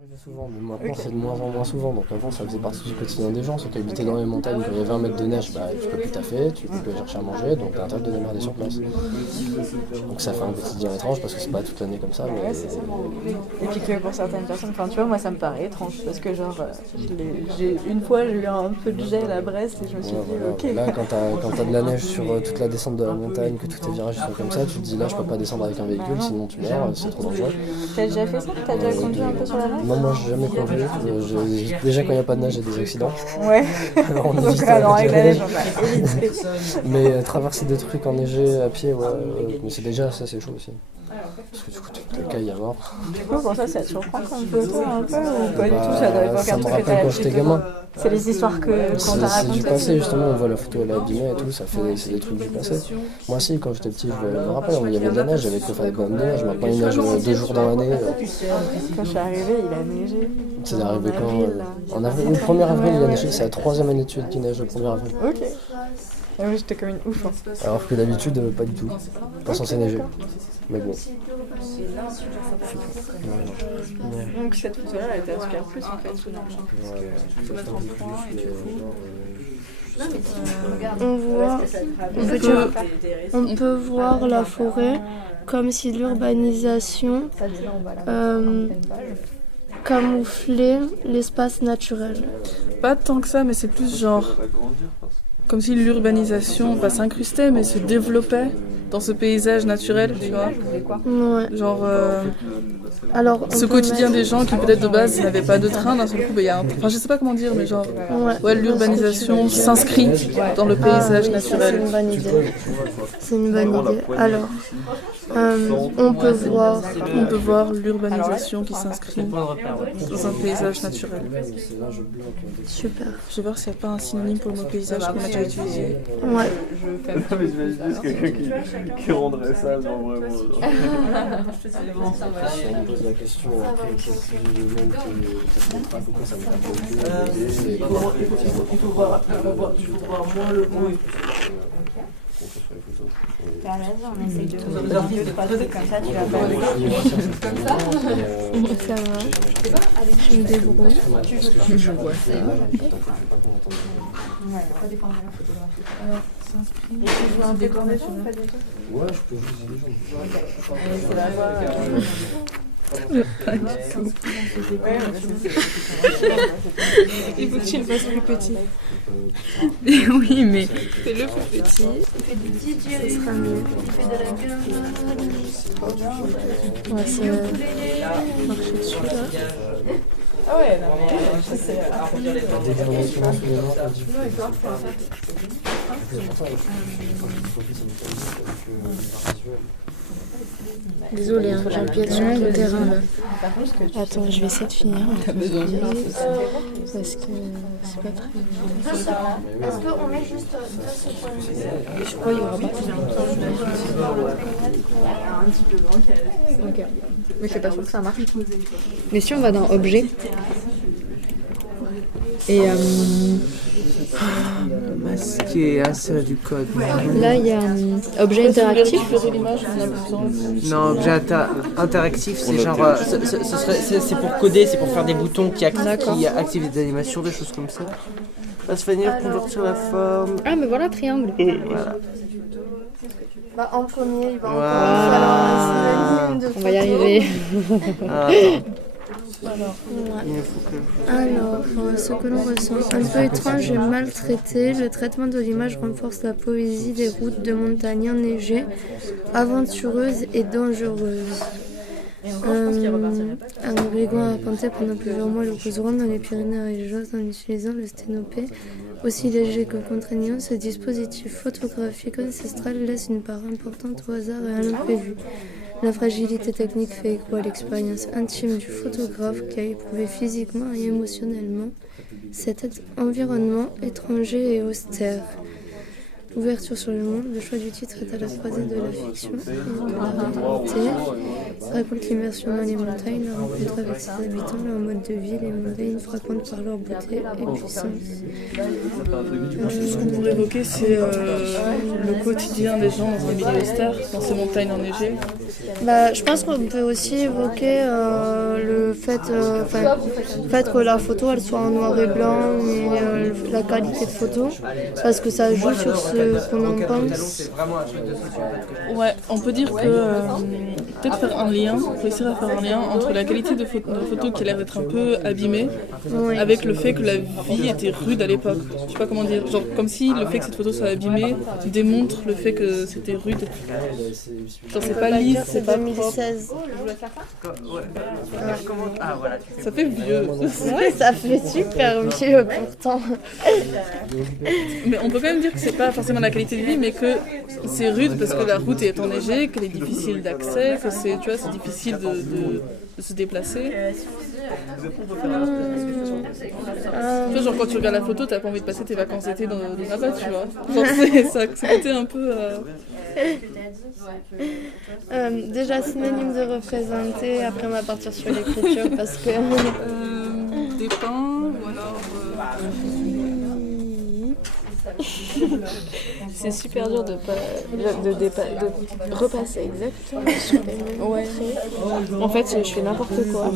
Arrivait souvent, mais maintenant c'est de moins en moins souvent. Donc avant ça faisait partie du quotidien des gens, ceux qui habitaient dans les montagnes, quand il y avait 1 mètre de neige, bah, tu peux plus taffer, tu peux plus chercher à manger, donc t'as intérêt de démerder sur place. Donc ça fait un quotidien étrange parce que c'est pas toute l'année comme ça, mais Ouais, c'est ça. Et puis que pour certaines personnes, enfin tu vois, moi ça me paraît étrange parce que genre, une fois j'ai eu un peu de gel à Brest et je me suis ouais, dit, voilà. ok. Là quand t'as de la neige sur toute la descente de la montagne, que tous tes virages sont comme ça, tu te dis là je peux pas descendre avec un véhicule, sinon tu meurs, c'est trop dangereux. T'as déjà fait ça? T'as déjà conduit un peu sur la neige? Non, moi j'ai jamais conduit. Déjà quand il n'y a pas de neige, il y a des accidents. Ouais. Alors on Donc évite. alors avec la neige, on va éviter. Mais traverser des trucs enneigés à pied, ouais, mais c'est déjà ça, c'est chaud aussi. Parce que du coup, tu te cailles à mort. Du coup, pour ça te surprend comme photo un peu ou pas du tout? Ça doit être Ça un me truc que rappelle t'as quand j'étais gamin. C'est les histoires qu'on t'a C'est du racontées. passé, justement, on voit la photo, elle est abîmée et tout, c'est des trucs du passé. Moi aussi, quand j'étais petit, je me rappelle, il y avait de la neige, j'avais que faire des bonnes neiges, maintenant il neige 2 jours dans l'année. Quand je suis arrivée, il a neigé. C'est arrivé quand en avril, le 1er avril, il a neigé, c'est la 3e année de suite qu'il neige le 1er avril. Ok. Ah oui, j'étais comme une ouf. Hein. Alors que d'habitude, pas du tout. Pas censé neiger. Mais bon. Donc cette photo-là, elle t'inspire plus en fait finalement. Tu peux mettre en point et tu On peut voir la forêt comme si l'urbanisation camouflait l'espace naturel. Pas tant que ça, mais c'est plus genre comme si l'urbanisation, pas s'incrustait, mais se développait dans ce paysage naturel, tu vois. Ouais. Genre Alors, ce quotidien des gens qui peut-être de base n'avaient pas de train, d'un seul coup, il y a enfin je sais pas comment dire, mais genre ouais, l'urbanisation s'inscrit dans le paysage naturel. C'est une bonne idée. C'est une bonne idée. Alors, on peut voir l'urbanisation qui s'inscrit dans un paysage naturel. Super. Je vais voir s'il n'y a pas un synonyme pour le mot paysage qu'on a déjà utilisé. Ouais. Mais j'imagine juste quelqu'un qui rendrait ça, genre vraiment. Si on me pose la question après le même que pas pourquoi ça me fait Il faut voir moins le mot. T'as raison, on essaye de faire 2-3 trucs comme ça, tu vas pas Ça va. Je me débrouille. Je vois ça. Ouais, pas dépendre de la photographie. Alors, s'inscrit. Et tu joues un décor national, pas du tout? Ouais, je peux juste dire des gens. C'est la voix. Il faut que tu le fasses plus petit. Oui, mais fais-le plus petit. Il fait du DJ, ce sera mieux. Il fait de la gueule. On va se marcher dessus là. Ah ouais, non mais ça c'est... Désolée, hein, j'empiète sur ton terrain là. Attends, je vais essayer de finir. Parce que c'est pas très... Est-ce qu'on met juste 2 secondes? Je crois qu'il y aura pas plus un petit peu bancal. Ok. Mais je suis pas sûre que ça marche. Mais si on va dans objet et Masquer, c'est du code. là il y a objet interactif. Non, objet interactif, c'est genre. C'est pour coder, c'est pour faire des boutons qui activent des animations, des choses comme ça. Passe venir, convertir la forme. Ah mais voilà, triangle. Voilà. Bah, en premier, il va Voilà. On va y arriver. Il me faut que Alors, ce que l'on ressent. Un peu étrange et maltraité, le traitement de l'image renforce la poésie des routes de montagne enneigées, aventureuses et dangereuses. Un brigand a arpenté pendant plusieurs mois le Couserand dans les Pyrénées ariégeoises en utilisant le sténopé. Aussi léger que contraignant, ce dispositif photographique ancestral laisse une part importante au hasard et à l'imprévu. La fragilité technique fait écho à l'expérience intime du photographe qui a éprouvé physiquement et émotionnellement cet environnement étranger et austère. Ouverture sur le monde, le choix du titre est à la croisée de la fiction et de la réalité. Ça raconte l'immersion dans les montagnes, la rencontre avec ses habitants, leur mode de vie, les montagnes frappantes par leur beauté et puissance. Ce qu'on pourrait évoquer, c'est le quotidien des gens dans un milieu austère, dans ces montagnes enneigées. Je pense qu'on peut aussi évoquer le fait que la photo elle soit en noir et blanc et la qualité de photo, parce que ça joue sur ce qu'on en pense. Ouais, on peut dire que peut-être réussir à faire un lien entre la qualité de photo qui a l'air d'être un peu abîmée avec le fait que la vie était rude à l'époque. Je sais pas comment dire, genre comme si le fait que cette photo soit abîmée démontre le fait que c'était rude. Genre c'est pas lisse, c'est pas 2016. Ça fait vieux. Ouais, ça fait super vieux pourtant. Mais on peut quand même dire que c'est pas forcément la qualité de vie, mais que c'est rude parce que la route est enneigée, qu'elle est difficile d'accès, que c'est difficile de se déplacer. Tu vois, genre quand tu regardes la photo, t'as pas envie de passer tes vacances d'été dans là-bas, tu vois. Genre c'est ce côté un peu... Déjà synonyme de représenter, après on va partir sur l'écriture parce que... des pins, ou alors... C'est super dur de repasser exactement. Ouais. En fait, je fais n'importe quoi.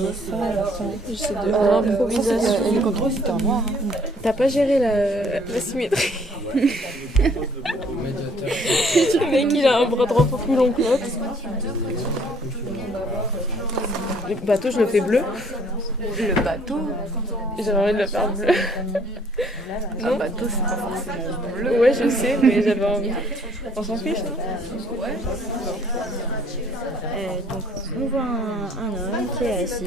J'essaie de l'improvisation. Le contrôle, c'était en noir. T'as pas géré la symétrie. Le mec, il a un bras droit un peu plus long que l'autre. Le bateau, je le fais bleu. Le bateau, j'avais envie de le faire bleu. Un bateau, c'est pas forcément bleu. Ouais, je sais, mais j'avais envie. On s'en fiche. Donc on voit un homme qui est assis,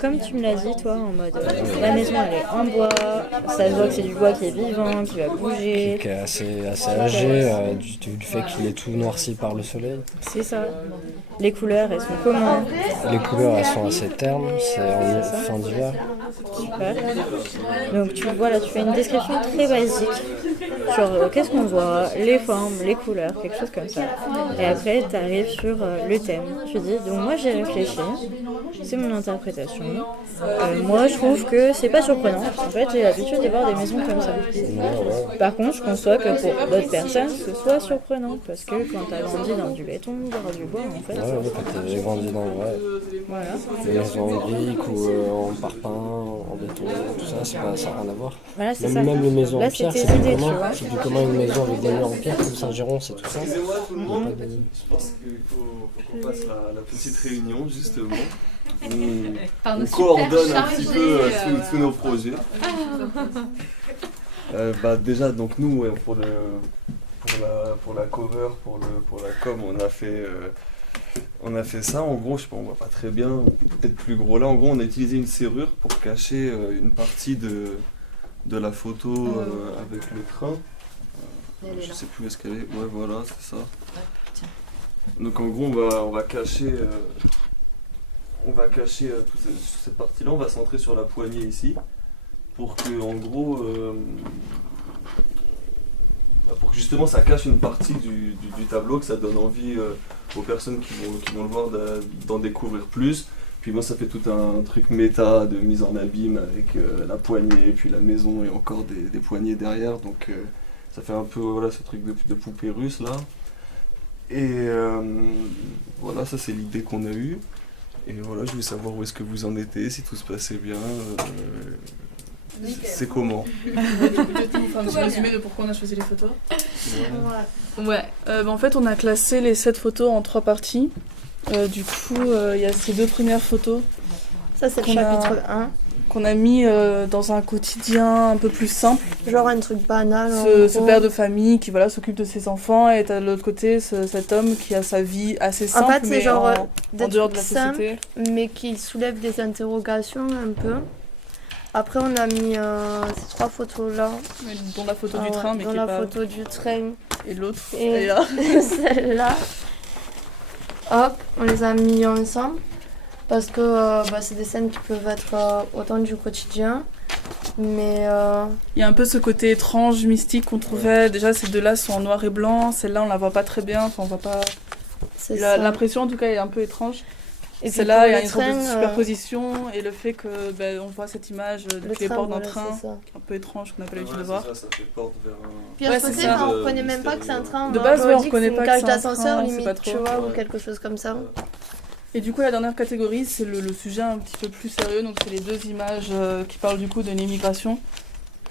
comme tu me l'as dit toi, en mode la maison elle est en bois, ça se voit que c'est du bois qui est vivant, qui va bouger. Qui est assez âgé du fait qu'il est tout noirci par le soleil. C'est ça. Les couleurs elles sont comment? Les couleurs elles sont assez ternes, c'est en fin d'hiver. Super. Donc tu vois là, tu fais une description très basique. Genre qu'est-ce qu'on voit, les formes, les couleurs, quelque chose comme ça. Et après tu arrives sur le thème. Tu dis, donc moi j'ai réfléchi, c'est mon interprétation. Moi je trouve que c'est pas surprenant. En fait j'ai l'habitude de voir des maisons comme ça. Par contre je conçois que pour d'autres personnes ce soit surprenant. Parce que quand t'as grandi dans du béton, dans du bois en fait. Ouais, quand t'as grandi dans Voilà. des maisons en briques ou en parpaing, en béton, tout ça, ça n'a rien à voir. Voilà, c'est ça. Même les maisons Là, en pierre, c'est c'est tes plus idées, commun. tu vois. C'est plus commun une maison avec des murs en pierre, comme Saint-Géron, c'est tout ça. Je pense qu'il faut qu'on fasse la petite réunion justement. On coordonne un petit peu tous nos projets. Déjà donc nous pour la cover, pour la com, on a fait ça. En gros, je sais pas, on voit pas très bien, peut-être plus gros là. En gros, on a utilisé une serrure pour cacher une partie de la photo avec le train. Je sais plus où est-ce qu'elle est. Ouais, voilà, c'est ça. Donc en gros, on va cacher toute cette partie-là. On va centrer sur la poignée ici, pour que en gros, pour que justement ça cache une partie du tableau, que ça donne envie aux personnes qui vont le voir d'en découvrir plus. Puis moi, ça fait tout un truc méta de mise en abîme avec la poignée, puis la maison et encore des poignées derrière. Donc ça fait un peu ce truc de poupée russe là. Et voilà, ça c'est l'idée qu'on a eue. Et voilà, je voulais savoir où est-ce que vous en étiez, si tout se passait bien. C'est comment? Tu peux nous faire un petit résumé de pourquoi on a choisi les photos? Ouais. En fait, on a classé les 7 photos en 3 parties. Du coup, il y a ces 2 premières photos. Ça, c'est le chapitre 1. Qu'on a mis dans un quotidien un peu plus simple. Genre un truc banal. Ce père de famille qui s'occupe de ses enfants, et de l'autre côté cet homme qui a sa vie assez simple, en fait, c'est mais genre en dehors de la simple, société. Mais qui soulève des interrogations un peu. Après, on a mis ces 3 photos-là. Dont la photo du train, mais dont qui la est pas... photo du train. Et l'autre, et là. Celle-là. Hop, on les a mis ensemble. Parce que c'est des scènes qui peuvent être autant du quotidien. Mais il y a un peu ce côté étrange, mystique qu'on trouvait. Déjà, ces 2-là sont en noir et blanc. Celle-là, on la voit pas très bien. Enfin, on voit pas... L'impression, en tout cas, est un peu étrange. Et c'est là, il y a le une sorte de train, superposition et le fait que on voit cette image depuis les portes d'un train, c'est ça. un peu étrange qu'on n'a pas l'habitude de voir. Ça fait porte vers un... Puis à ce c'est côté, ça. on reconnaît même pas que c'est un train. De base, on on dit reconnaît que pas c'est une que cage c'est un d'ascenseur train, on sait pas limite, tu trop. vois, ou Ouais. quelque chose comme ça. Et du coup, la dernière catégorie, c'est le sujet un petit peu plus sérieux. Donc, c'est les 2 images qui parlent du coup de l'immigration.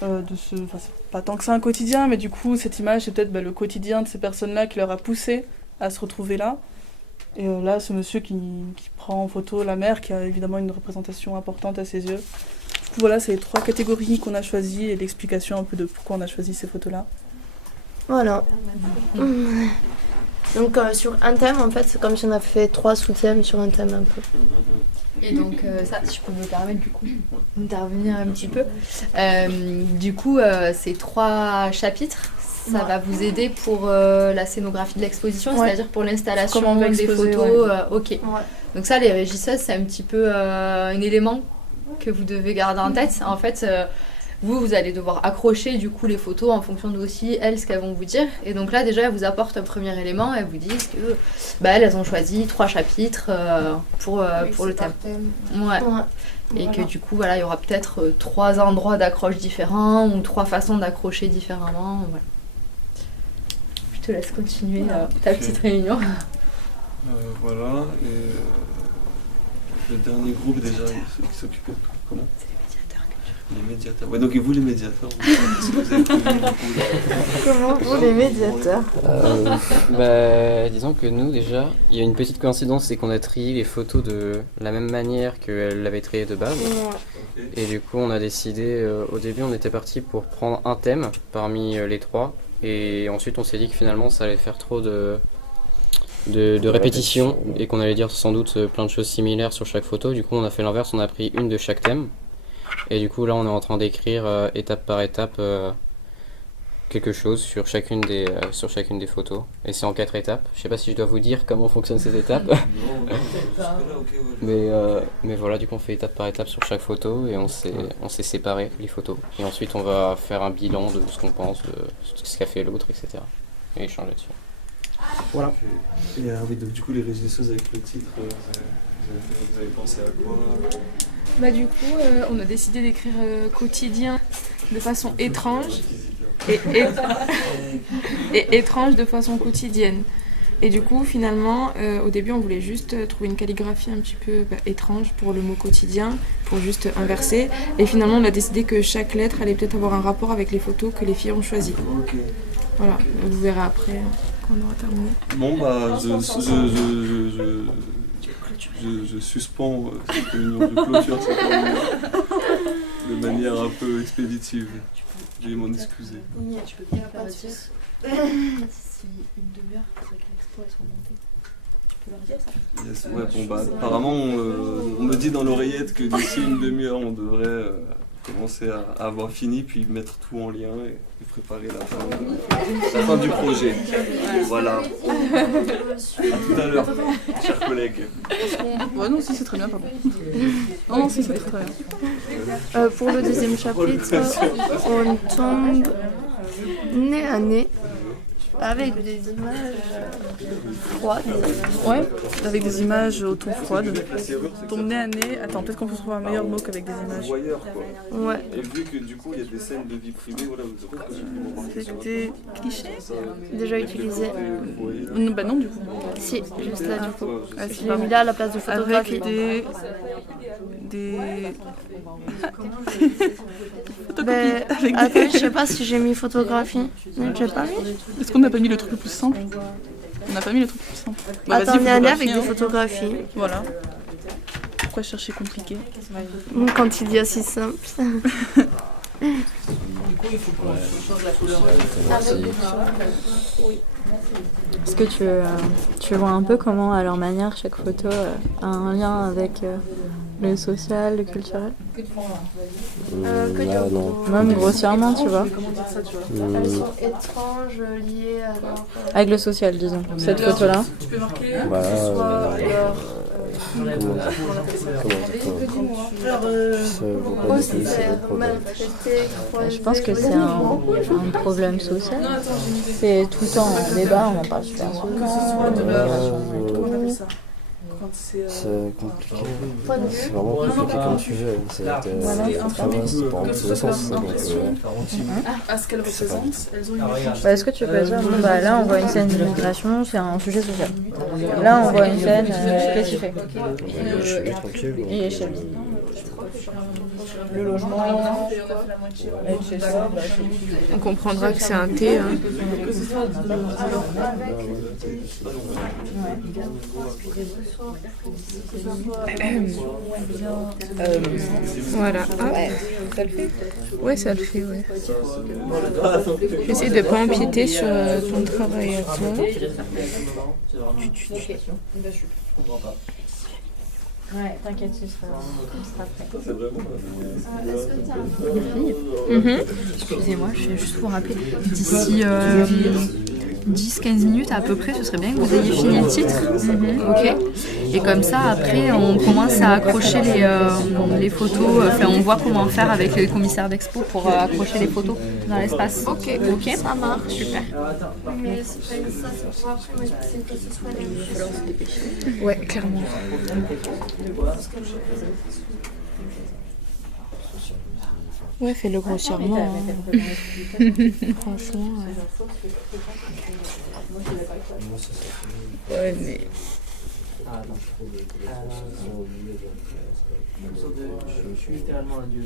C'est pas tant que c'est un quotidien, mais du coup, cette image, c'est peut-être le quotidien de ces personnes-là qui leur a poussé à se retrouver là. Et là, ce monsieur qui prend en photo la mer, qui a évidemment une représentation importante à ses yeux. Du coup, voilà, c'est les 3 catégories qu'on a choisies et l'explication un peu de pourquoi on a choisi ces photos-là. Voilà. Donc sur un thème, en fait, c'est comme si on a fait 3 sous-thèmes sur un thème un peu. Et donc ça, si je peux me permettre du coup d'intervenir un petit peu. Du coup, ces 3 chapitres, ça va vous aider pour la scénographie de l'exposition, Ouais. c'est-à-dire pour l'installation Comment on va des exposer, photos. ouais. Ok. Ouais. Donc ça, les régisseuses, c'est un petit peu un élément que vous devez garder en tête. En fait, vous allez devoir accrocher du coup les photos en fonction de aussi elles ce qu'elles vont vous dire. Et donc là déjà elles vous apportent un premier élément, elles vous disent que elles ont choisi 3 chapitres pour le thème. Ouais. Et que du coup voilà, il y aura peut-être 3 endroits d'accroche différents ou 3 façons d'accrocher différemment. Voilà. Je te laisse continuer ta petite réunion. Voilà, et le dernier groupe déjà qui s'occupait de tout, comment? Les médiateurs. Ouais, donc et vous les médiateurs, qu'est-ce que vous avez prévu, du coup, Comment vous, les médiateurs? Disons que nous déjà, il y a une petite coïncidence, c'est qu'on a trié les photos de la même manière qu'elle l'avait trié de base. Et du coup on a décidé, au début on était parti pour prendre un thème parmi les 3. Et ensuite on s'est dit que finalement ça allait faire trop de répétitions et qu'on allait dire sans doute plein de choses similaires sur chaque photo. Du coup on a fait l'inverse, on a pris une de chaque thème. Et du coup là on est en train d'écrire étape par étape quelque chose sur chacune des photos. Et c'est en 4 étapes. Je sais pas si je dois vous dire comment fonctionnent ces étapes. Mais voilà, du coup on fait étape par étape sur chaque photo et on s'est séparé les photos. Et ensuite on va faire un bilan de ce qu'on pense, de ce qu'a fait l'autre, etc. Et échanger dessus. Voilà. Et oui, donc du coup les régisseuses avec le titre, vous avez pensé à quoi? Du coup, on a décidé d'écrire quotidien de façon étrange et étrange de façon quotidienne. Et du coup, finalement, au début, on voulait juste trouver une calligraphie un petit peu étrange pour le mot quotidien, pour juste inverser. Et finalement, on a décidé que chaque lettre allait peut-être avoir un rapport avec les photos que les filles ont choisies. Okay. Voilà, vous verrez après quand on aura terminé. Bon, je suspends cette réunion de clôture, cette réunion, de manière un peu expéditive. Je vais m'en excuser. Tu peux bien faire d'ici une demi-heure, faudrait que l'expo soit montée. Tu peux leur dire ça? Yes, ouais, bon, apparemment, on me dit dans l'oreillette que d'ici une demi-heure, on devrait commencer à avoir fini, puis mettre tout en lien et préparer la fin du projet. Voilà. À tout à l'heure, chers collègues. Ouais, non, si, c'est très bien, pardon. Non, si, c'est très bien. Pour le deuxième chapitre, on tombe nez à nez avec des images froides. Ouais, avec des images au ton froide. Ton nez à nez. Attends, peut-être qu'on peut trouver un meilleur mot qu'avec des images. Voyeur, quoi. Ouais. Et vu que du coup il y a des scènes de vie privée, voilà, vous savez que j'ai pu remarquer C'est des clichés? Déjà utilisé. Bah non, du coup. Si, juste là du coup. Ah, Je si, l'ai pardon. mis là à la place de photographie. Avec des... Ben, avec des- après, je sais pas si j'ai mis photographie. Non, j'ai pas mis. Est-ce qu'on n'a pas mis le truc le plus simple? On n'a pas mis le truc le plus simple. Bah, Attends, vas-y, nez à nez avec des photographie, hein. photographies. Voilà. Pourquoi chercher compliqué? Quand il y a si simple. Est-ce que tu vois un peu comment, à leur manière, chaque photo a un lien avec le social, le culturel? Non. Même grossièrement, tu vois. Elles sont étranges, liées à leur... Avec le social, disons. Cette photo-là. Tu peux marquer Je pense que c'est un problème social. C'est tout le temps en débat, on en parle super souvent. quand c'est. C'est compliqué. C'est vraiment compliqué comme sujet. C'est très vaste pour tous les sens. À ce qu'elles représentent, elles ont une Est-ce que tu peux dire, bon, bah, là on voit une scène d'immigration, c'est un sujet social. Là on voit une scène, qu'est-ce qu'il fait? Je suis tranquille. Il est chez lui. le logement, être chez soi. On comprendra que c'est un thé. Hein. Voilà. Ah. Ça le fait? Ouais, ça le fait, ouais. J'essaie de ne pas empiéter sur ton travail à toi. Ouais, t'inquiète, ce sera prêt. Excusez-moi, je vais juste vous rappeler. D'ici 10-15 minutes à peu près, ce serait bien que vous ayez fini le titre. Ok. Et comme ça, après, on commence à accrocher les photos. Enfin, on voit comment faire avec les commissaires d'expo pour accrocher les photos dans l'espace. Ok, ça marche. Super. Ouais, clairement. Ouais, fais-le grossièrement. Hein. Franchement. Ouais, mais. Je suis littéralement un dieu.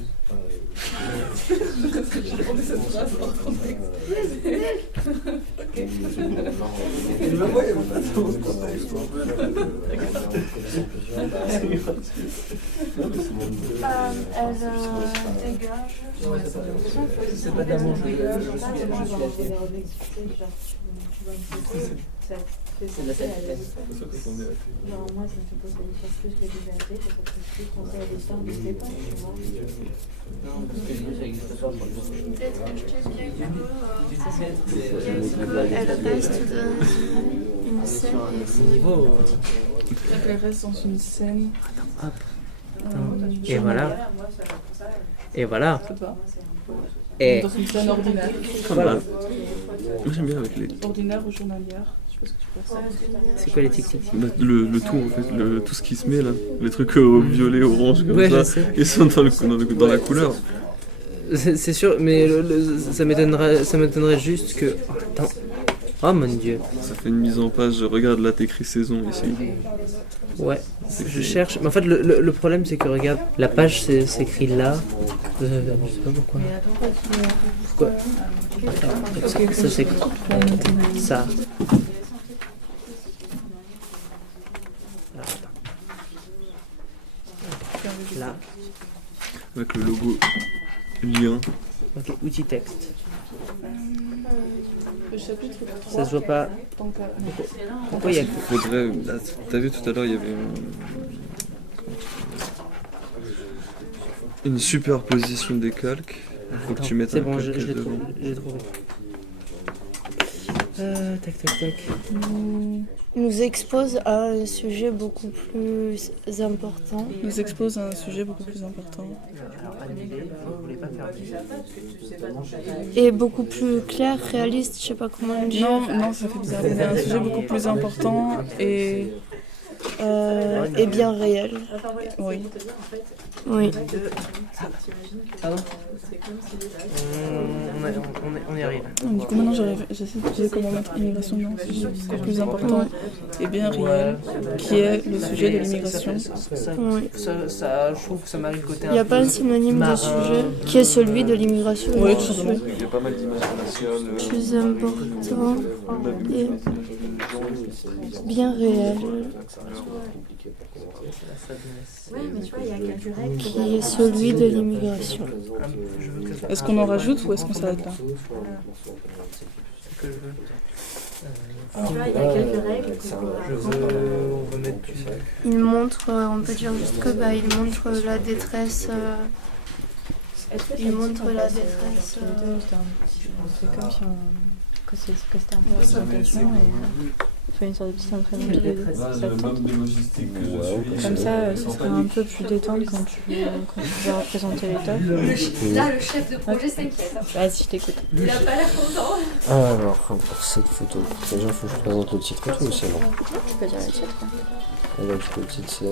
C'est pas d'amour, je suis c'est de la sagitesse. Non, moi, ça me fait poser des choses plus que des athées, parce que c'est plus penser à des stars, je sais pas, tu vois. Non, parce que ça existe pas. Peut-être que je te dirais qu'elle reste dans une scène. Niveau. Donc elle reste dans une scène. Et voilà. Et voilà. Ça te va? Et dans une scène ordinaire. voilà. Moi j'aime bien avec les. Ordinaire ou journalière. Je sais pas ce que tu préfères. C'est quoi les tic-tic? Le tout en fait, tout ce qui se met là, les trucs violet, orange comme Ouais, je ça, sais. ils sont dans la couleur. C'est sûr, mais ça m'étonnerait juste que. Oh, attends. Oh mon dieu. Ça fait une mise en page, regarde là t'écris saison ici. Ouais, je cherche. Mais en fait, le problème c'est que regarde, la page s'écrit là. Je sais pas pourquoi. Pourquoi? Attends, ça c'est ça. Là. Avec le logo lien. Ok, outil texte. Le chapitre 3. Ça se voit pas. Pourquoi il y a que. Faudrait. Là, t'as vu tout à l'heure, il y avait une superposition des calques. Il faut que tu mettes c'est un bon, calque je l'ai devant. trouvé. Tac. Nous expose à un sujet beaucoup plus important. Nous expose à un sujet beaucoup plus important. Et beaucoup plus clair, réaliste, je sais pas comment le dire. Non, ça fait bizarre. C'est un sujet beaucoup plus important et bien réel. oui. Oui. Pardon on y arrive. Du coup, maintenant, j'essaie de trouver comment mettre immigration dans un sujet beaucoup plus important et bien réel, qui est le sujet de l'immigration. Oui. Ça, je trouve que ça m'arrive côté Il n'y a pas un synonyme de sujet qui est celui de l'immigration. Oui, tout simplement. Il y a pas mal d'images raciales. Plus important et bien réel. Qui est celui de l'immigration. Est-ce qu'on en rajoute ou est-ce qu'on s'arrête là? On veut mettre plus ça. Il montre, on peut dire juste que il montre la détresse. Il montre la détresse. C'est comme si que c'était un peu la présentation et fait une sorte de petit entraînement tous les deux. Comme ça, ça sera un peu plus détente quand tu vas représenter l'état. Là, le chef de projet s'inquiète. Vas-y, je t'écoute. Il a pas l'air content. Alors, pour cette photo, déjà, il faut que je présente le titre et tout aussi, non? Tu peux dire le titre. Et là, du coup, le titre,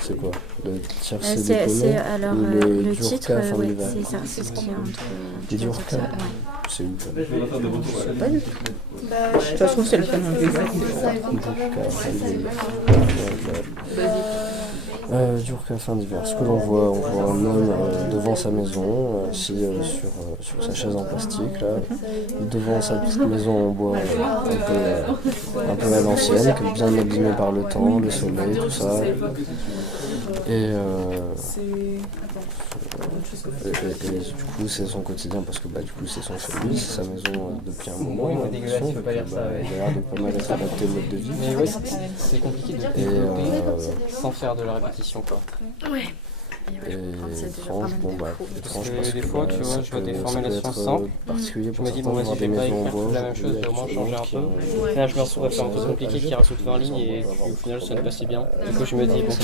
c'est quoi? Le tiercé C'est déconné alors ou le le titre, Djurka fin ouais, d'hiver? c'est ce qui est entre. Les Djurka? Ouais. C'est où ça? Je sais pas du tout. Ça se trouve, c'est le prénom du gars. Djurka fin d'hiver. Djurka fin d'hiver. Ce que l'on voit, on voit un homme devant sa maison, assis sur sa chaise en plastique, là, devant sa petite maison en bois un peu à l'ancienne, bien abîmée par le temps, le soleil, tout ça. Et du coup, c'est son quotidien parce que du coup, c'est son chez lui, c'est sa maison depuis un moment. Il a l'air de pas mal être adapté au mode de vie. Mais ouais, c'est compliqué de développer sans faire de la répétition, quoi. Ouais. Et étrange, étrange que parce des que fois, tu vois, je vois des formulations simples. Particulier Je pour me dis, certains, bon, voir vas-y, des je vais pas maisons en écrire bois la même chose, je vais au moins changer un peu. Là, je me retrouve à faire un truc compliqué qui rajoute 20 lignes et au final, ça ne passe si bien. Du coup, je me dis, bon,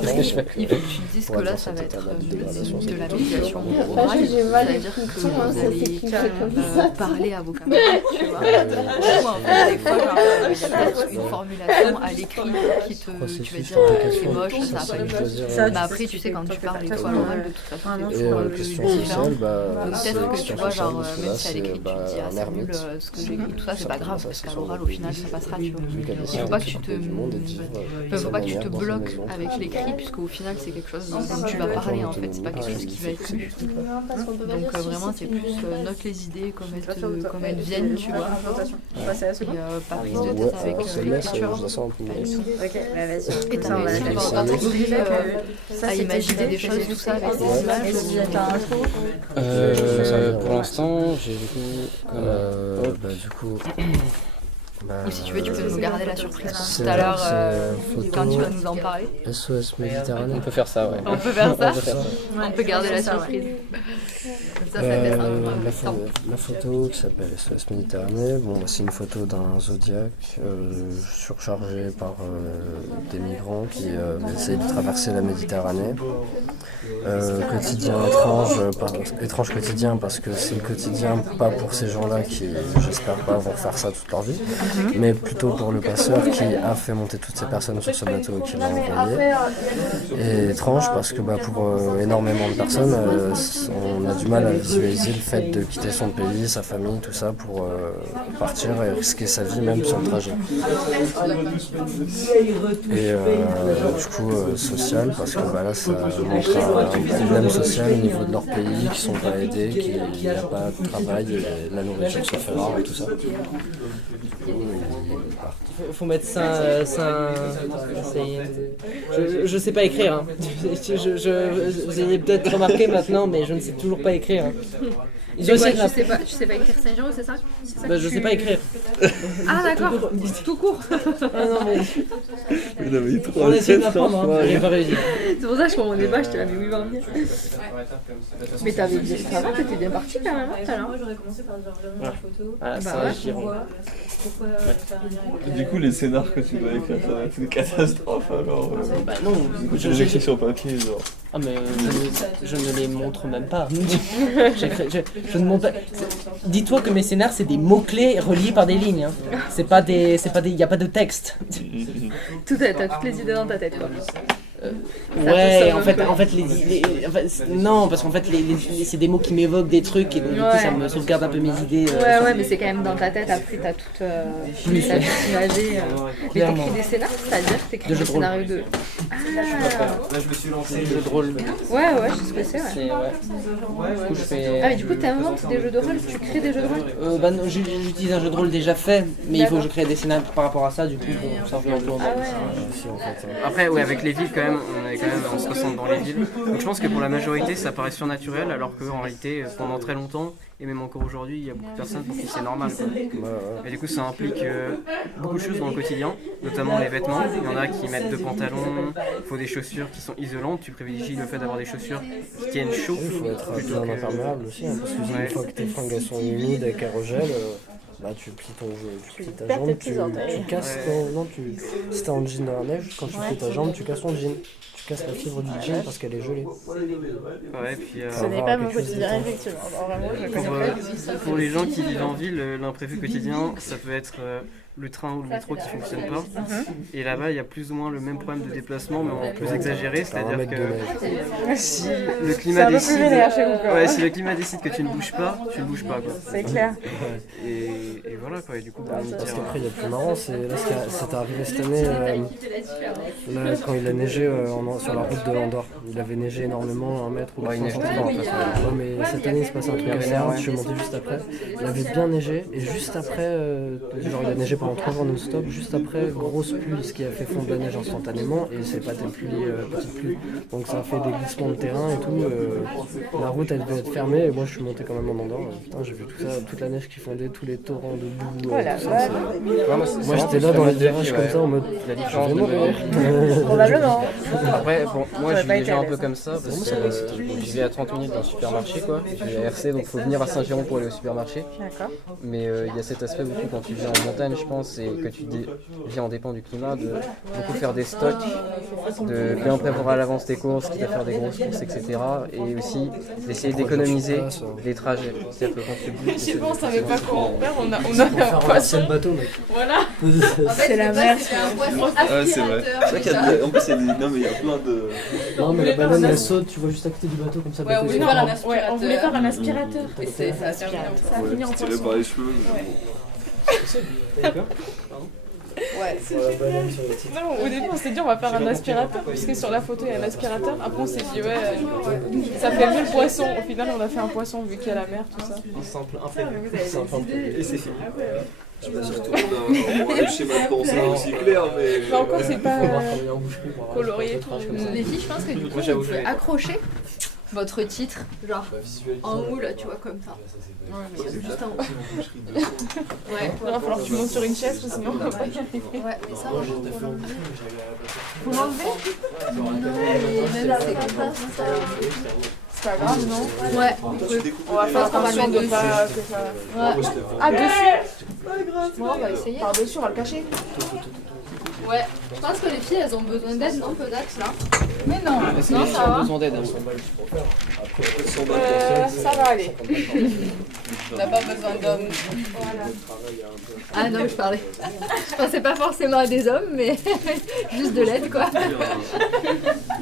qu'est-ce que je fais? Il faut que tu te dises que là, ça va être de la médiation orale, c'est-à-dire que vous allez parler à vos camarades, tu vois. Ou en fait, des fois, genre, il y a peut-être une formulation à l'écrit qui tu vas dire c'est moche, ça va pas du tout. Mais après, tu sais, quand tu parles et tout à l'oral, de toute façon, question sociale, peut-être que tu vois, genre, parce même si à que l'écrit tu te dis, ah c'est nul ce que j'ai écrit, tout ça, c'est pas grave, parce qu'à l'oral, au final, ça passera, tu vois. Il faut pas que tu te bloques avec l'écrit, puisqu'au final, c'est quelque chose dont tu vas parler, en fait, c'est pas quelque chose qui va être lu. Donc vraiment, c'est plus note les idées comme elles viennent, tu vois. Et pas prise de tête avec l'écriture. Ok, bah vas-y. Et t'as réussi à imaginer des choses, tout ça, avec des images. Pour l'instant, j'ai du coup. Ou si tu veux, tu peux nous garder la surprise tout à l'heure quand tu vas nous en parler. SOS Méditerranée. On peut faire ça, ouais. On peut faire ça. On peut garder la surprise. Ça laisse la photo qui s'appelle SOS Méditerranée, c'est une photo d'un Zodiac surchargé par des migrants qui essayent de traverser la Méditerranée. Quotidien étrange quotidien parce que c'est le quotidien pas pour ces gens-là qui, j'espère pas, vont faire ça toute leur vie, mais plutôt pour le passeur qui a fait monter toutes ces personnes sur ce bateau et qui l'a envoyé. Et étrange parce que pour énormément de personnes, on a du mal à visualiser le fait de quitter son pays, sa famille, tout ça pour partir et risquer sa vie même sur le trajet. Et du coup social parce que là ça montre un problème social au niveau de leur pays, qui sont pas aidés, qu'il n'y a pas de travail, et la nourriture se fait rare et tout ça. Faut mettre ça. Je sais pas écrire. Hein. Vous avez peut-être remarqué maintenant, mais je ne sais toujours pas écrire. Hein. Tu sais pas écrire Saint-Jean, c'est ça, je sais pas écrire. Ah d'accord, tout court. Ah non mais... On essaie d'apprendre, hein. J'ai pas réussi. C'est pour ça que je comprends pas, je te l'avais mis en bien. Mais t'avais bien, t'étais bien parti quand même, tout à l'heure. Ah ça, j'y rentre. Du coup, les scénars que tu dois écrire, ça va être une catastrophe alors. Non, je les écris sur papier, genre. Ah mais je ne les montre même pas. Je ne montre pas. Dis-toi que mes scénars c'est des mots-clés reliés par des lignes. Hein. Y a pas de texte. T'as toutes les idées dans ta tête quoi. Ouais, en fait, non, parce qu'en fait, c'est des mots qui m'évoquent des trucs et donc du coup, ça me sauvegarde un peu mes idées. Ouais, mais c'est quand même dans ta tête. Après, t'as tout imagé. Mais t'écris des scénarios, c'est-à-dire que t'écris des scénarios de. Là, je me suis lancé des jeux de rôle. Ouais, je sais ce que c'est. Du coup, je fais. Ah, mais du coup, t'inventes des jeux de rôle, tu crées des jeux de rôle. Non, j'utilise un jeu de rôle déjà fait, mais il faut que je crée des scénarios par rapport à ça. Du coup, ça revient un peu en bas. Après, ouais, avec les villes quand même. On se ressent dans les villes. Donc je pense que pour la majorité ça paraît surnaturel alors qu'en réalité pendant très longtemps et même encore aujourd'hui il y a beaucoup de personnes pour qui c'est normal quoi. Et du coup ça implique beaucoup de choses dans le quotidien, notamment les vêtements. Il y en a qui mettent deux pantalons, il faut des chaussures qui sont isolantes, tu privilégies le fait d'avoir des chaussures qui tiennent chaud. Il faut être bien imperméable aussi parce que une fois que tes fringues sont humides avec aérogel, tu plies ta jambe, tu casses si t'es en jean dans la neige, quand tu plies ta jambe, tu casses ton jean. Tu casses la fibre du jean parce qu'elle est gelée. Ouais, puis, ce n'est pas mon quotidien, effectivement. Pour les gens qui vivent en ville, l'imprévu quotidien, ça peut être le train ou le métro qui fonctionne pas. Et là-bas, il y a plus ou moins le même problème de déplacement, mais en plus exagéré, c'est-à-dire que si le climat décide, si le climat décide que tu ne bouges pas, tu ne bouges pas, quoi. C'est clair. Et voilà, quoi. Et du coup, Parce qu'après, il y a plus marrant, c'est là c'était arrivé cette année, là, quand il a neigé sur la route de l'Andorre. Il avait neigé énormément, 1 mètre ou 2 cm. Mais cette année, il se passait un truc assez je suis monté juste après. Il avait bien neigé, et juste après, genre il a neigé pendant 3 jours non-stop, juste après, grosse pluie, ce qui a fait fondre la neige instantanément, et c'est pas des pluies, petites pluies. Donc ça a fait des glissements de terrain et tout. La route elle devait être fermée, et moi je suis monté quand même en Andorre. Putain, j'ai vu tout ça, toute la neige qui fondait, tous les torrents de boue. Tout ça, moi j'étais là dans les virages comme ça en mode je vais mourir. Probablement. Après, bon, moi je vis déjà un peu comme ça, parce que je vivais à 30 minutes d'un supermarché, quoi. Je vis à RC, donc il faut venir à Saint-Giron pour aller au supermarché. D'accord. Mais il y a cet aspect beaucoup quand tu vis en montagne, je pense, et que tu vis en dépend du climat, de beaucoup faire des stocks, de bien prévoir à l'avance tes courses, quitte à faire des grosses courses, etc. Et aussi d'essayer d'économiser les trajets. C'est-à-dire que quand tu bouges, Je sais pas, on savait pas quoi en faire, on a un poisson. C'est le bateau, mec. Voilà. C'est la mer. C'est un poisson Ouais, c'est vrai. C'est vrai qu'il y a en plus, il y a non, mais il y a plein de. Non, mais la baleine elle saute, tu vois juste à côté du bateau comme ça. Ouais, on voulait faire un aspirateur. On voulait faire un aspirateur. Et ça a fini Ça a fini en Tiré poisson. par les cheveux. D'accord. Ouais, c'est Non, au début on s'est dit on va faire un aspirateur, puisque sur la photo il y a un aspirateur. Après on s'est dit ça fait mieux le poisson. Au final on a fait un poisson vu qu'il y a la mer, tout ça. simple, imprévu. Et c'est fini. Je sais pas si tout le monde a un schéma de pensée aussi clair, mais. Mais encore c'est pas colorié tout. Les filles, je pense que du coup, vous pouvez accrocher votre titre, genre en haut là, tu vois, comme ça. Juste en haut. Ouais, Il va falloir que tu montes sur une chaise, sinon on va pas y arriver. ouais, mais ça, vous l'enlevez. Même c'est comme ça. C'est pas grave, non? Ouais, On va faire attention de pas que ça. Ah, dessus? bon, on va essayer. Par dessus, on va le cacher. Ouais, je pense que les filles elles ont besoin d'aide, non, peut-être là. Mais non, est-ce que les filles ont besoin d'aide? ça va aller. On n'a pas besoin d'hommes. Ah non, je parlais. Je pensais pas forcément à des hommes, mais juste de l'aide quoi.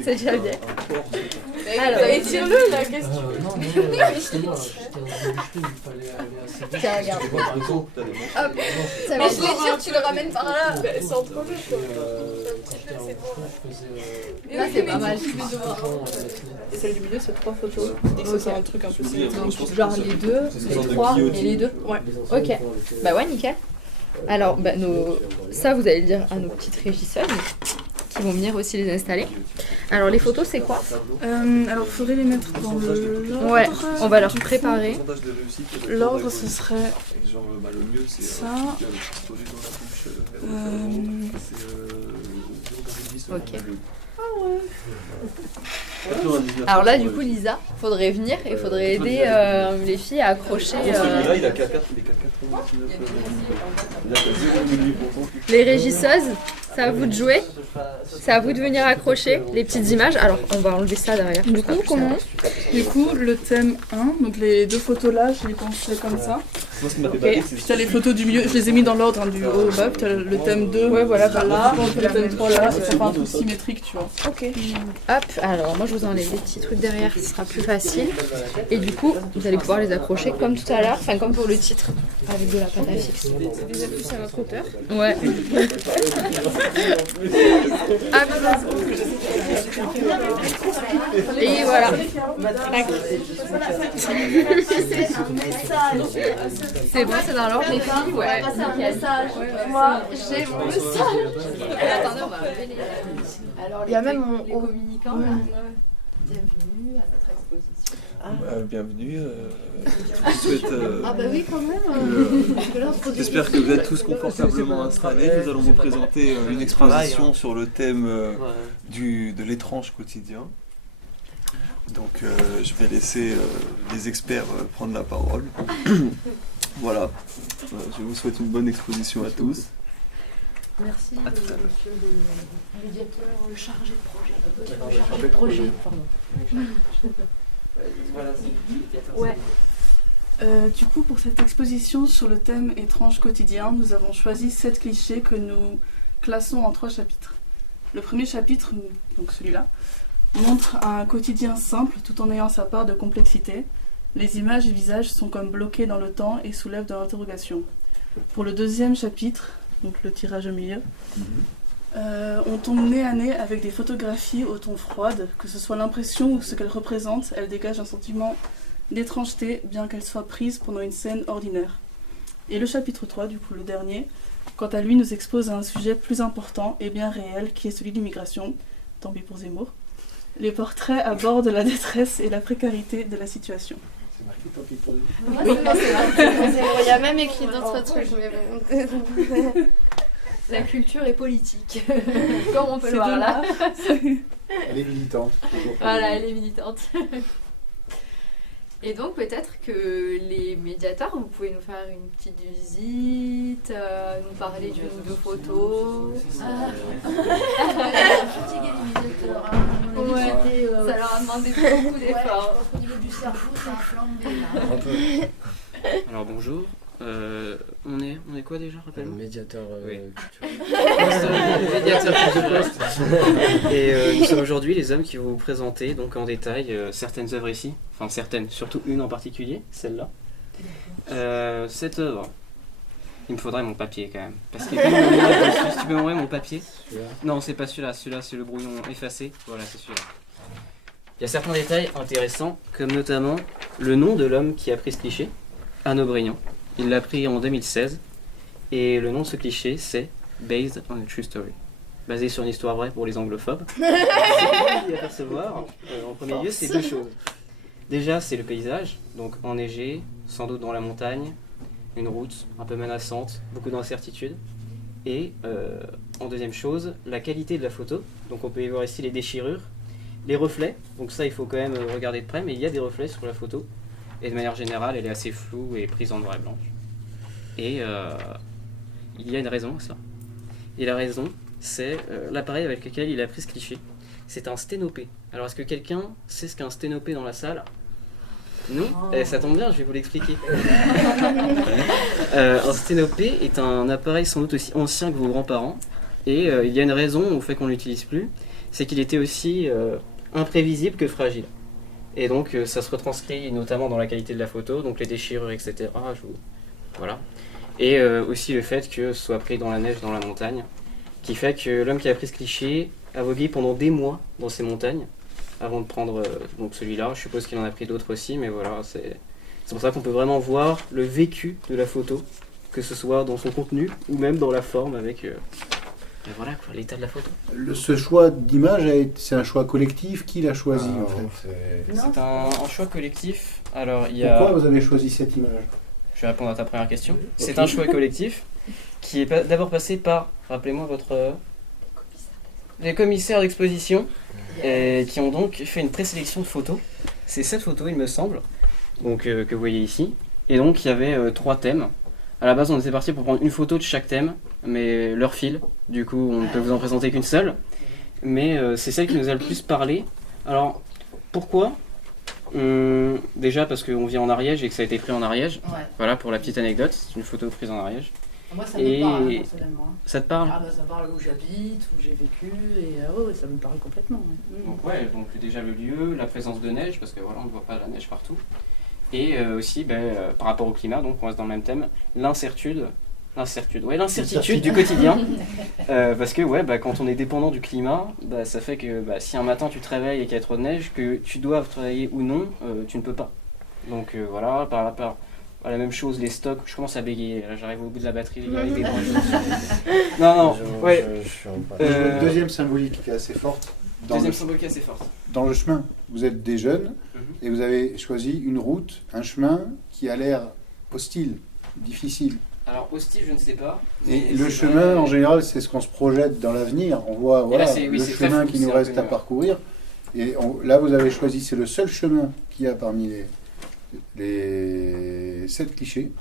C'est déjà bien. Alors, Étire-le là, qu'est-ce que tu veux? Non, justement, j'étais dans une boucherie, il fallait aller assez vite. tiens, regarde. Hop, ça va être tu le ramènes par là. C'est entre eux, quoi. Là, c'est pas mal. Et celle du milieu, c'est 3 photos. C'est un truc un peu Donc, genre les deux, les trois et les deux. Ouais. Ok. Bah ouais, nickel. Alors, bah, ça, vous allez le dire à nos petites régisseuses qui vont venir aussi les installer. Alors, les photos, c'est quoi? Alors, il faudrait les mettre dans l'ordre. Ouais, on va leur préparer. L'ordre, ce serait Genre, le mieux, c'est. ça. Ok. Alors là, du coup, Lisa, faudrait venir et faudrait aider les filles à accrocher. Celui-là, il a qu'à 4,99 Il a qu'à 0,8 pour Les régisseuses, c'est à vous de jouer. C'est à vous de venir accrocher les petites images. Alors, on va enlever ça derrière. Du coup, comment? Du coup, le thème 1, donc les 2 photos là, je les pensais comme ça. Moi, ce qui m'a fait bailler, c'est. Puis t'as les photos du milieu, je les ai mis dans l'ordre hein, du haut au bas. Puis t'as le thème 2, ouais, voilà, par là. Le thème 3 là, et ça fait un truc symétrique, tu vois. Ok. Hop, alors moi je vous enlève les petits trucs derrière, ce sera plus facile. Et du coup, vous allez pouvoir les accrocher comme tout à l'heure, enfin comme pour le titre, avec de la pâte à fixe. C'est déjà plus à notre hauteur. Ouais. Hop. Et voilà. Tac. C'est bon, c'est dans l'ordre les filles, ouais. Moi, j'ai mon message. Attendez, on va enlever les... Alors, Il y a même mon les communicants là. Bienvenue à notre exposition. Bienvenue. Je vous souhaite. Ah bah oui quand même. J'espère que vous êtes tous confortablement installés. Nous allons vous présenter une exposition sur le thème de l'étrange quotidien. Donc je vais laisser les experts prendre la parole. Voilà. Je vous souhaite une bonne exposition à tous. Merci monsieur le médiateur chargé de projet. Voilà, Ouais. Du coup, pour cette exposition sur le thème étrange quotidien, nous avons choisi 7 clichés que nous classons en 3 chapitres. Le premier chapitre, donc celui-là, montre un quotidien simple tout en ayant sa part de complexité. Les images et visages sont comme bloqués dans le temps et soulèvent de l'interrogation. Pour le deuxième chapitre, donc le tirage au milieu, on tombe nez à nez avec des photographies au ton froide, que ce soit l'impression ou ce qu'elles représentent, elles dégagent un sentiment d'étrangeté, bien qu'elles soient prises pendant une scène ordinaire. Et le chapitre 3, du coup le dernier, quant à lui nous expose à un sujet plus important et bien réel, qui est celui de l'immigration, tant pis pour Zemmour. Les portraits abordent la détresse et la précarité de la situation. C'est marqué tant pis pour lui. Oui, c'est marqué pour Zemmour. Il y a même écrit d'autres trucs, mais bon. La culture est politique, comme on peut le voir là. Elle est militante. Voilà, elle est militante. Et donc peut-être que les médiateurs, vous pouvez nous faire une petite visite, nous parler d'une ou deux photos. Ouais, ça leur a demandé beaucoup d'efforts. Au niveau du cerveau, ça a flambé là. Alors bonjour, on est quoi déjà, rappelle-moi? Médiateur culturel. Médiateur culturel. Et nous sommes aujourd'hui les hommes qui vont vous présenter donc en détail certaines œuvres ici, enfin certaines, surtout une en particulier, celle-là. Cette œuvre, il me faudrait mon papier quand même, parce que si tu peux m'envoyer mon papier. Non, c'est pas celui-là, c'est le brouillon effacé, voilà c'est celui-là. Il y a certains détails intéressants, comme notamment le nom de l'homme qui a pris ce cliché, Arnaud Briand. Il l'a pris en 2016 et le nom de ce cliché c'est Based on a True Story, basé sur une histoire vraie pour les anglophobes. Ce qu'il y a à percevoir en premier lieu, c'est deux choses. Déjà, c'est le paysage, donc enneigé, sans doute dans la montagne, une route un peu menaçante, beaucoup d'incertitudes. Et en deuxième chose, la qualité de la photo. Donc on peut y voir ici les déchirures, les reflets. Donc ça, il faut quand même regarder de près, mais il y a des reflets sur la photo. Et de manière générale, elle est assez floue et prise en noir et blanc. Et il y a une raison à ça. Et la raison, c'est l'appareil avec lequel il a pris ce cliché. C'est un sténopé. Alors, est-ce que quelqu'un sait ce qu'est un sténopé dans la salle? Non? Ça tombe bien, je vais vous l'expliquer. Un sténopé est un appareil sans doute aussi ancien que vos grands-parents. Et il y a une raison au fait qu'on ne l'utilise plus. C'est qu'il était aussi imprévisible que fragile. Et donc ça se retranscrit notamment dans la qualité de la photo, donc les déchirures, etc. Voilà. Et aussi le fait que ce soit pris dans la neige, dans la montagne, qui fait que l'homme qui a pris ce cliché a vogué pendant des mois dans ces montagnes, avant de prendre donc celui-là. Je suppose qu'il en a pris d'autres aussi, mais voilà, c'est pour ça qu'on peut vraiment voir le vécu de la photo, que ce soit dans son contenu ou même dans la forme avec... Et voilà quoi, l'état de la photo. Ce choix d'image, c'est un choix collectif. Qui l'a choisi en fait? C'est un choix collectif. Alors, il y a... Pourquoi vous avez choisi cette image? Je vais répondre à ta première question. C'est un choix collectif qui est d'abord passé par, rappelez-moi votre... les commissaires d'exposition, qui ont donc fait une présélection de photos. C'est 7 photos, il me semble, donc, que vous voyez ici. Et donc, il y avait 3 thèmes. À la base, on était parti pour prendre une photo de chaque thème, mais l'heure file, du coup, on ne peut vous en présenter qu'une seule. Mais c'est celle qui nous a le plus parlé. Alors, pourquoi? Déjà parce qu'on vit en Ariège et que ça a été pris en Ariège. Ouais. Voilà, pour la petite anecdote, c'est une photo prise en Ariège. Moi, ça me parle, personnellement. Ça te parle? Ah, bah, ça parle où j'habite, où j'ai vécu, et ouais, ça me parle complètement. Ouais. Donc déjà le lieu, la présence de neige, parce que voilà, on ne voit pas la neige partout. Et aussi, par rapport au climat, donc on reste dans le même thème, l'incertitude du quotidien. Parce que quand on est dépendant du climat, ça fait que si un matin tu te réveilles et qu'il y a trop de neige, que tu dois travailler ou non, tu ne peux pas. Donc voilà, par rapport à la même chose, les stocks, je commence à bégayer, là j'arrive au bout de la batterie, les gars, avec des Non, ouais. Deuxième symbolique qui est assez forte. Dans le chemin, vous êtes des jeunes et vous avez choisi une route, un chemin qui a l'air hostile, difficile. Alors hostile, je ne sais pas. Et le chemin, en général, c'est ce qu'on se projette dans l'avenir. On voit le chemin qui nous reste à parcourir. Et là, vous avez choisi, c'est le seul chemin qu'il y a parmi les 7 clichés.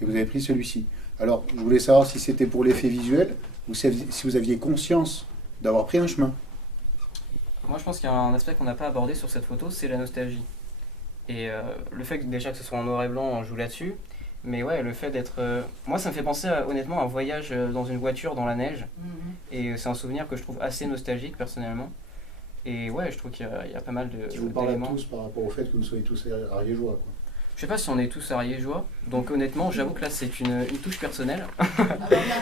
Et vous avez pris celui-ci. Alors, je voulais savoir si c'était pour l'effet visuel ou si vous aviez conscience d'avoir pris un chemin. Moi, je pense qu'il y a un aspect qu'on n'a pas abordé sur cette photo, c'est la nostalgie. Et le fait déjà que ce soit en noir et blanc, on joue là-dessus. Mais ouais, le fait d'être... moi, ça me fait penser honnêtement à un voyage dans une voiture dans la neige. Et c'est un souvenir que je trouve assez nostalgique personnellement. Et ouais, je trouve qu'il y a pas mal de. Qui vous parle à tous par rapport au fait que vous soyez tous ariégeois, quoi. Je sais pas si on est tous ariégeois, donc honnêtement, j'avoue que là c'est une touche personnelle.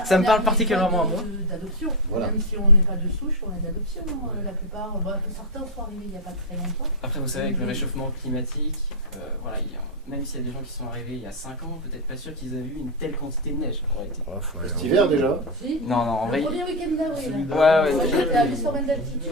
Ça me parle particulièrement à moi. D'adoption, voilà. Même si on n'est pas de souche, on est d'adoption. La plupart, certains sont arrivés il n'y a pas très longtemps. Après, vous savez, avec le réchauffement climatique, voilà, même s'il y a des gens qui sont arrivés il y a 5 ans, peut-être pas sûr qu'ils avaient eu une telle quantité de neige. Cet hiver déjà Si. Non, en vrai. Le premier week-end d'avril. Ouais. J'étais à 800 mètres d'altitude.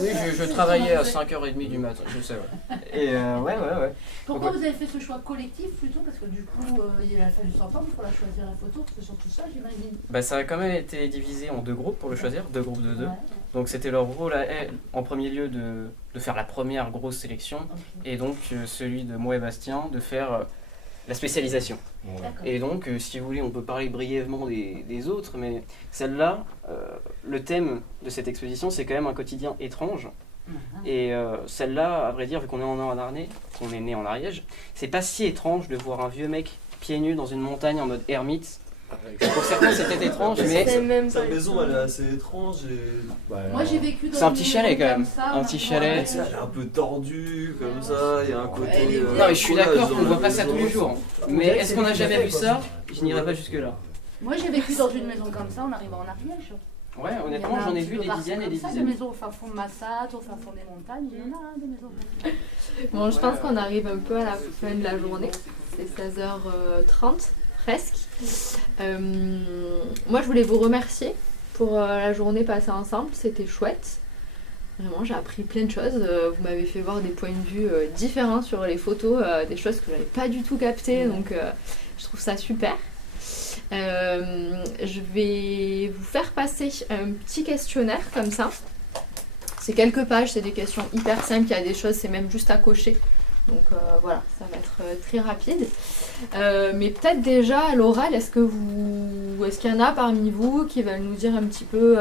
Oui, je travaillais à 5h30 du matin, je sais, ouais. Et ouais. Pourquoi vous avez fait ce choix collectif plutôt? Parce que du coup, il a fallu s'entendre pour la choisir la photo, c'est surtout ça, j'imagine. Bah, ça a quand même été divisé en 2 groupes pour le choisir, 2 groupes de 2. Ouais. Donc c'était leur rôle à elles, en premier lieu de faire la première grosse sélection, et donc celui de moi et Bastien de faire la spécialisation. Et donc, si vous voulez, on peut parler brièvement des autres, mais celle-là, le thème de cette exposition, c'est quand même un quotidien étrange. Et celle-là, à vrai dire, vu qu'on est en Ardennais, qu'on est né en Ariège, c'est pas si étrange de voir un vieux mec pieds nus dans une montagne en mode ermite. Pour certains, c'est peut-être étrange, mais sa maison, elle est assez étrange. Moi, j'ai vécu dans c'est un petit chalet quand même. Ça, un petit chalet. Elle est un peu tordue, comme ça, il y a un côté. Non, mais je suis d'accord qu'on ne voit pas ça tous les jours. Mais est-ce qu'on a jamais vu ça? Je n'irai pas jusque-là. Moi, j'ai vécu dans une maison comme ça en arrivant en Ariège. Ouais, honnêtement, j'en ai vu des dizaines et des dizaines. Des maisons au fin fond de Massat, au fin fond des montagnes, il y en a des maisons. Bon, je pense qu'on arrive un peu à la fin de la journée. C'est 16h30 presque. Moi, je voulais vous remercier pour la journée passée ensemble. C'était chouette. Vraiment, j'ai appris plein de choses. Vous m'avez fait voir des points de vue différents sur les photos, des choses que je n'avais pas du tout captées. Donc, je trouve ça super. Je vais vous faire passer un petit questionnaire comme ça. C'est quelques pages, c'est des questions hyper simples. Il y a des choses, c'est même juste à cocher. Donc voilà, ça va être très rapide. Mais peut-être déjà à l'oral, est-ce qu'il y en a parmi vous qui veulent nous dire un petit peu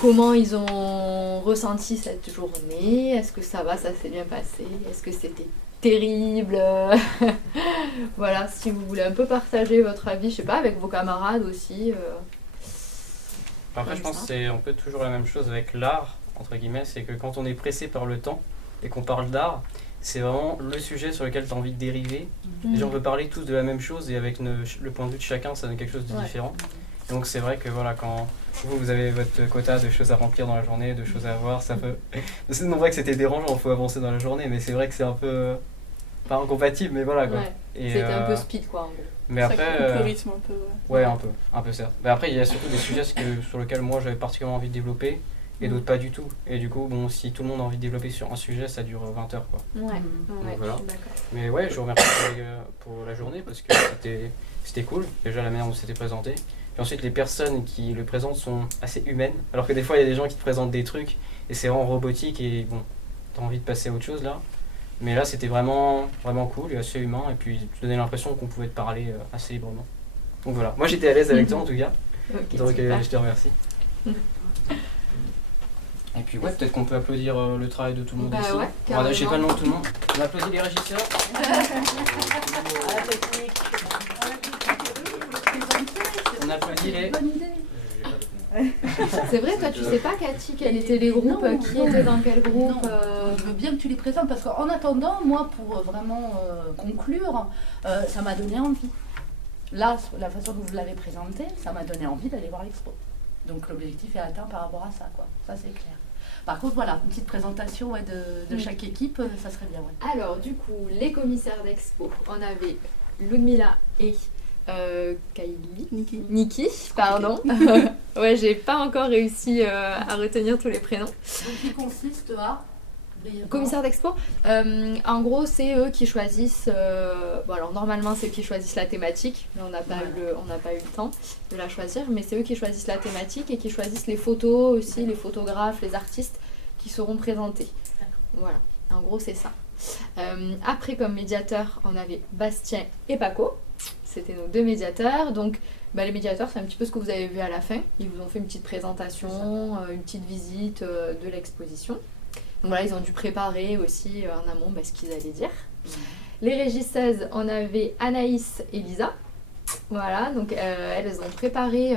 comment ils ont ressenti cette journée? Est-ce que ça va, ça s'est bien passé? Est-ce que c'était terrible? Voilà, si vous voulez un peu partager votre avis, je sais pas, avec vos camarades aussi. Après, je pense que c'est un peu toujours la même chose avec l'art, entre guillemets, c'est que quand on est pressé par le temps et qu'on parle d'art, c'est vraiment le sujet sur lequel tu as envie de dériver. Les gens veulent parler tous de la même chose et avec le point de vue de chacun, ça donne quelque chose de différent. Donc c'est vrai que voilà, quand vous avez votre quota de choses à remplir dans la journée, de choses à voir, ça peut... C'est non vrai que c'était dérangeant, il faut avancer dans la journée, mais c'est vrai que c'est un peu... pas incompatible, mais voilà quoi. C'était un peu speed quoi en gros. Mais après... Ça coupe le rythme un peu, ouais. Un peu certes. Mais après, il y a surtout des sujets sur lesquels moi j'avais particulièrement envie de développer, et d'autres pas du tout. Et du coup, bon, si tout le monde a envie de développer sur un sujet, ça dure 20 heures quoi. Ouais, voilà. je suis d'accord. Mais ouais, je vous remercie pour la journée parce que c'était cool, déjà la manière dont c'était présenté. Puis ensuite, les personnes qui le présentent sont assez humaines, alors que des fois, il y a des gens qui te présentent des trucs et c'est vraiment robotique et bon, t'as envie de passer à autre chose là. Mais là, c'était vraiment cool et assez humain et puis tu donnais l'impression qu'on pouvait te parler assez librement. Donc voilà, moi j'étais à l'aise avec toi en tout cas, donc je te remercie. Et puis ouais, peut-être qu'on peut applaudir le travail de tout le monde ici. Ouais, je sais pas le nom de tout le monde. On applaudit les régisseurs. On applaudit les... C'est vrai, toi tu sais pas Cathy, quels étaient les groupes, qui était dans quel groupe? Je veux bien que tu les présentes parce qu'en attendant, moi pour vraiment conclure, ça m'a donné envie. Là, la façon dont vous l'avez présenté, ça m'a donné envie d'aller voir l'expo. Donc l'objectif est atteint par rapport à ça, quoi. Ça c'est clair. Par contre, voilà, une petite présentation de chaque équipe, ça serait bien. Ouais. Alors du coup, les commissaires d'expo, on avait Ludmila et Niki, pardon. Ouais, j'ai pas encore réussi à retenir tous les prénoms. Donc qui consiste à... Commissaire d'expo, en gros c'est eux qui choisissent, bon alors normalement c'est eux qui choisissent la thématique, mais on n'a pas eu le temps de la choisir, mais c'est eux qui choisissent la thématique et qui choisissent les photos aussi, les photographes, les artistes qui seront présentés. Voilà, en gros c'est ça. Après comme médiateurs on avait Bastien et Paco, c'était nos 2 médiateurs, donc les médiateurs c'est un petit peu ce que vous avez vu à la fin, ils vous ont fait une petite présentation, une petite visite de l'exposition. Donc voilà, ils ont dû préparer aussi en amont ce qu'ils allaient dire. Les régisseuses, on avait Anaïs et Lisa. Voilà, donc elles ont préparé,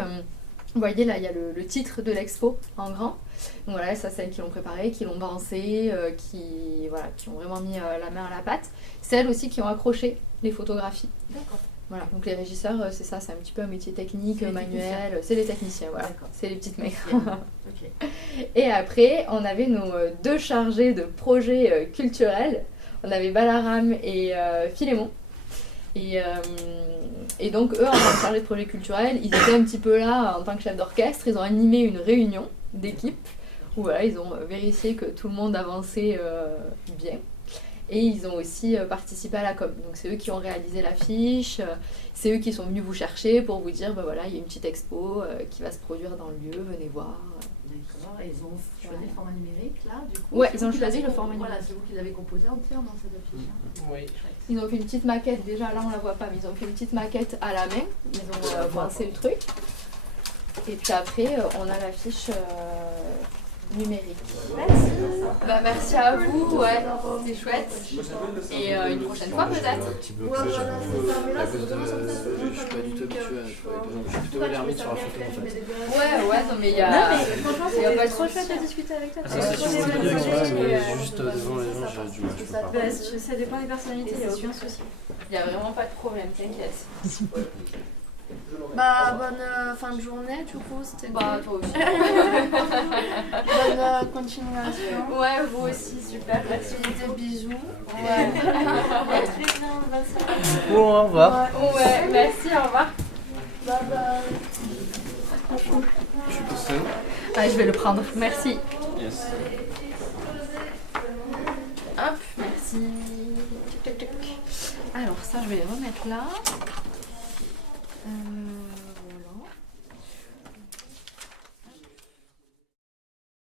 vous voyez là, il y a le titre de l'expo en grand. Donc voilà, ça c'est elles qui l'ont préparé, qui l'ont pensé, qui ont vraiment mis la main à la pâte. C'est elles aussi qui ont accroché les photographies. D'accord. Voilà, donc les régisseurs, c'est ça, c'est un petit peu un métier technique, manuel, c'est les techniciens, voilà, c'est les petites mecs. Okay. Et après, on avait nos deux chargés de projets culturels. On avait Balaram et Philémon. Et donc eux, en tant que chargés de projet culturel, ils étaient un petit peu là en tant que chef d'orchestre. Ils ont animé une réunion d'équipe où voilà, ils ont vérifié que tout le monde avançait bien. Et ils ont aussi participé à la com. Donc c'est eux qui ont réalisé l'affiche, c'est eux qui sont venus vous chercher pour vous dire voilà, il y a une petite expo qui va se produire dans le lieu, venez voir. D'accord, et ils ont choisi le format numérique là, du coup. Ouais, ils ont choisi le format numérique. Voilà, c'est vous qui l'avez composé entièrement cette affiche. Oui. Ils ont fait une petite maquette, déjà là on la voit pas, mais ils ont fait une petite maquette à la main. Ils ont pensé le truc. Et puis après, on a l'affiche numérique. Merci. Merci à vous, ouais, c'était chouette. Et une prochaine fois peut-être. Un petit bloc que j'aime à cause de... Je suis pas du tout habitué à travailler. Je suis plutôt l'ermite sur la photo en fait. Ouais, non mais il y a... franchement, c'est trop chouette à discuter avec toi. C'est mais juste devant les gens, j'ai du mal, je peux pas. Ça dépend des personnalités, il n'y a aucun souci. Il n'y a vraiment pas de problème, t'inquiète. Bonne fin de journée, du coup, c'était toi aussi. bonne continuation. Ouais, vous aussi, super. Merci, des bisous. Ouais. Très bien, Bon, au revoir. Ouais, merci, au revoir. Bye bye. Je suis poussé. Ah, je vais le prendre, merci. Yes. Hop, merci. Alors ça, je vais les remettre là.